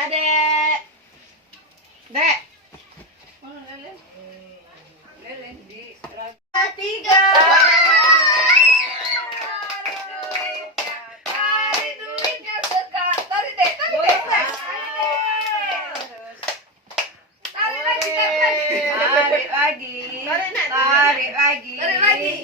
Adek. Dek. Mana lele? Lele di tiga. Tarik duitnya sekarang. Tarik dek, tarik dek. Tarik lagi, tarik lagi. Tarik lagi. Tarik lagi. Tarik lagi.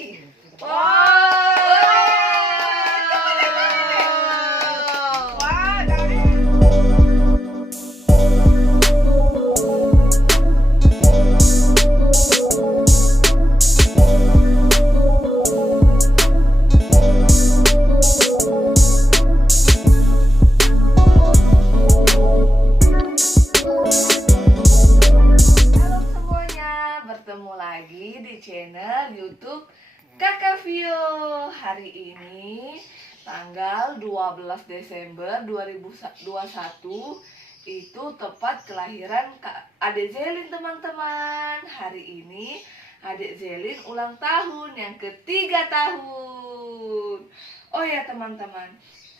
Bertemu lagi di channel YouTube Kakak Vio. Hari ini tanggal 12 Desember 2021 itu tepat kelahiran Adek Zelin, teman-teman. Hari ini Adek Zelin ulang tahun yang ketiga tahun. Oh ya teman-teman,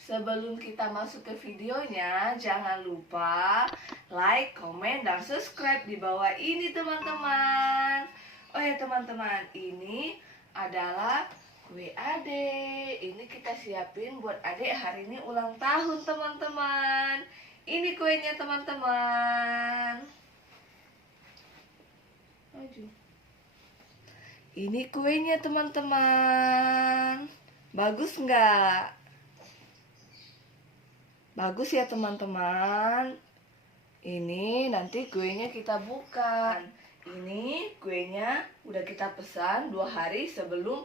sebelum kita masuk ke videonya, jangan lupa like, komen, dan subscribe di bawah ini teman-teman. Oh ya teman-teman, ini adalah kue adek. Ini kita siapin buat adek hari ini ulang tahun teman-teman. Ini kuenya teman-teman. Ini kuenya teman-teman. Bagus nggak? Bagus ya teman-teman. Ini nanti kuenya kita buka. Ini kuenya udah kita pesan 2 hari sebelum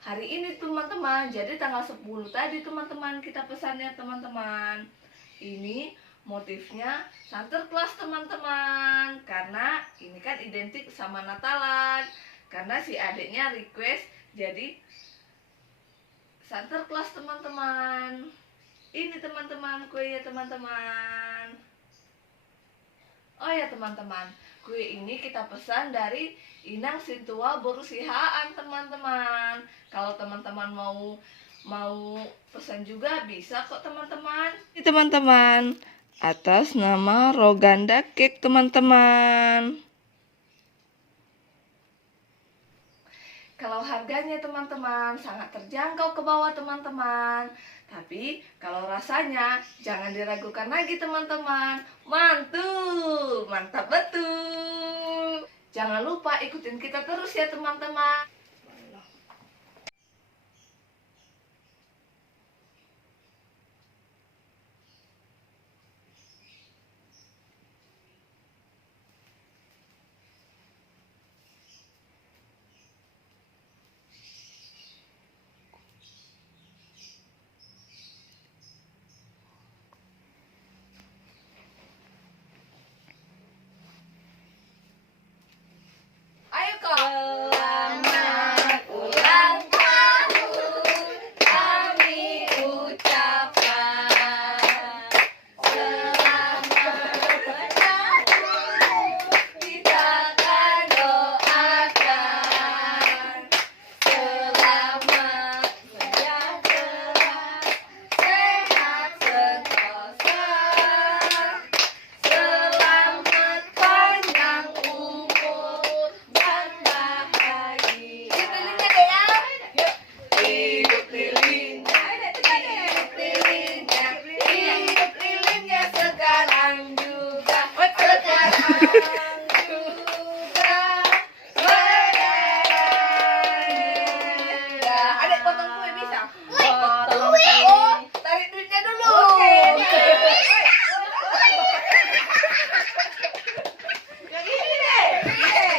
hari ini teman-teman. Jadi tanggal 10 tadi teman-teman kita pesannya teman-teman. Ini motifnya Santa Claus teman-teman. Karena ini kan identik sama Natalan. Karena si adiknya request jadi Santa Claus teman-teman. Ini teman-teman kuenya teman-teman. Oh ya teman-teman, kue ini kita pesan dari Inang Sintua Borusihaan teman-teman. Kalau teman-teman mau pesan juga bisa kok teman-teman. Ini teman-teman, atas nama Roganda Cake teman-teman. Kalau harganya teman-teman sangat terjangkau ke bawah teman-teman. Tapi kalau rasanya jangan diragukan lagi teman-teman. Mantul, mantap betul. Jangan lupa ikutin kita terus ya teman-teman. Selamat ulang tahun kami ucapkan. Selamat bertahun kita akan doakan. Selamat sejahtera, sehat sentosa. Selamat panjang umur. Adek potong kue bisa? Potong kue? Oh, tarik duitnya dulu. Oke. Yang ini deh.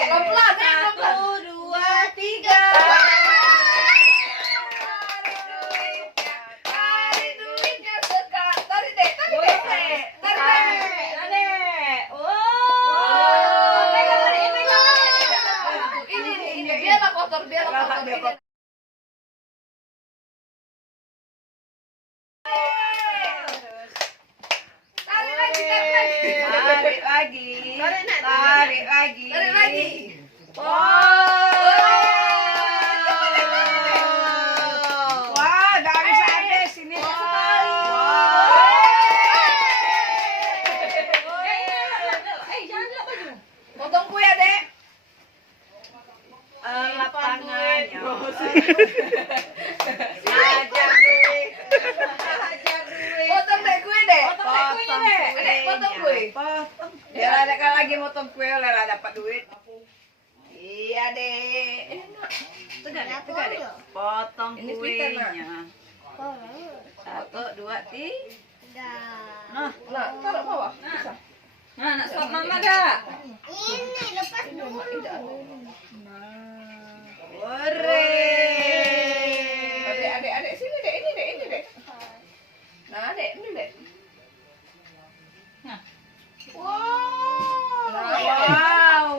Pelan-pelan deh, pelan-pelan. 1, 2, 3. Tarik duitnya sekarang. Tarik deh, tarik deh. Tarik lagi. Adek. Wow. Ini biarlah kotor, biarlah kotor. Tarik lagi. Tarik lagi. Wah, dari sampai sini sekali. Ajar duit. Ajar duit. Potong deh kue deh. Potong Dek, potong kue. Potong. Ya ada kan lagi motong kue lah dapat duit. Iya deh. Tegak deh. Potong Ini sweeter, Nak. kuenya. 1, 2, 3. Nah, Nah, taruh bawah. Bisa. nah, nak stop mama dah. Ini lepas dulu. Ore. Adik, sini dek, ini dek. Nah, dek, ini dek. Nah. Wow. Wow.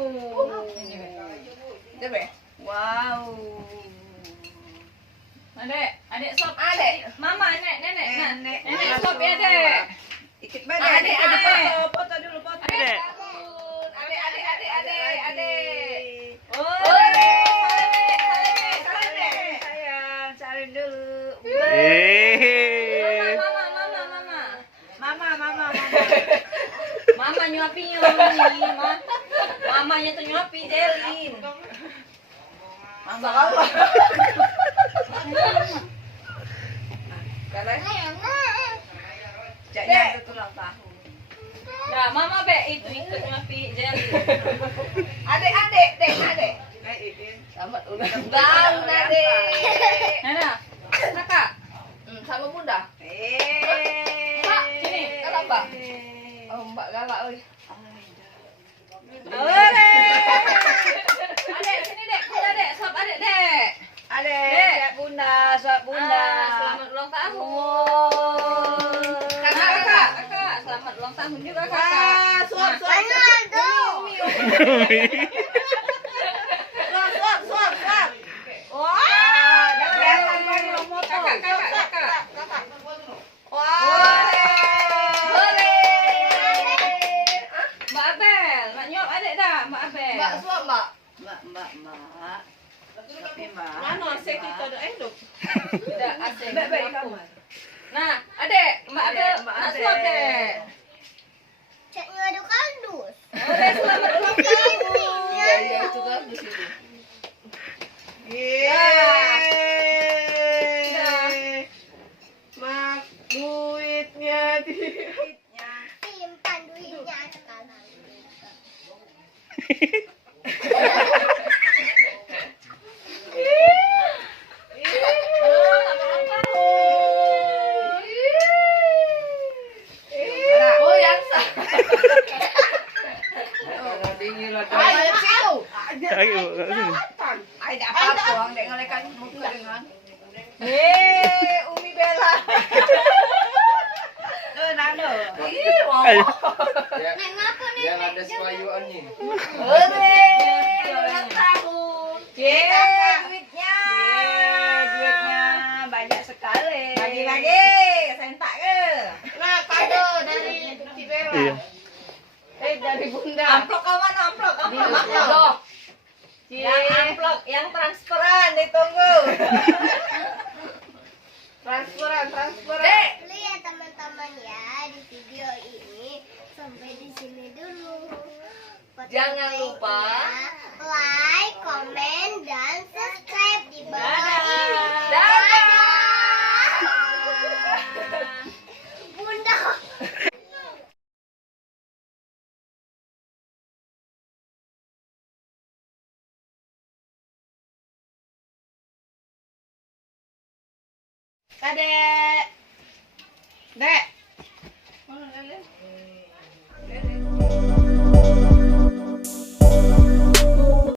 Dek, Be. Wow. Adek stop. Adek. Mama, nenek. Nenek. Nenek stop ya, Dek. Ikut badan. Adek. Foto dulu, foto. Adek. Adek. Ore. Sayang, salim dulu. Mama. Mama nyuapin Mamanya tuh nyuapin Delin. Mama. Karena Jaknya itu ulang tahun. Nah, mama be itu ikut nyuapin Delin. adek. Selamat ulang tahun, adek. Nana, kakak. Sama bunda. Mbak, sini, kenapa? Oh, Mbak galak, oi. Ore. Adek sini dek, bunda dek, sop adek dek. Adek, suap bunda. Selamat ulang tahun. Kakak, selamat ulang tahun juga kakak. Suap. Suap. Wah, kelihatan banget lo motor. Kakak. Wah. Hore. Mbak Abel, nak nyuap adek dah, Mbak Abel. Mbak suap, Mbak. Mbak. Tapi Mbak. Mana AC kita ada hidup? Tidak, AC. Baik kamar. Nah, adek, Mbak Abel, Mbak nak Abel. suap dek. Ceknya ada kardus. Ore, selamat ulang tahun. Iya, itu kan di situ. Mak, duitnya Simpan duitnya sekarang. Oh, yang sah. Ayo, situ. Ada apa-apa, orang dek ngelekan muka dengan. Umi Bella. Nano. Ih, wow. Nek ngaku nih? Yang ada sepayuannya. Hore. Ulang tahun. Duitnya. Duitnya banyak sekali. Lagi. Sentak ke? Nah, kado dari Cibela. Iya. Dari Bunda. Amplop kawan, amplop. Amplop. Yang amplop, yang transferan ditunggu. Transferan. Dulu ya teman-teman ya di video ini sampai di sini dulu. Jangan lupa like, komen, dan subscribe di bawah Dadah. ini. Dadah. Bunda. Dek.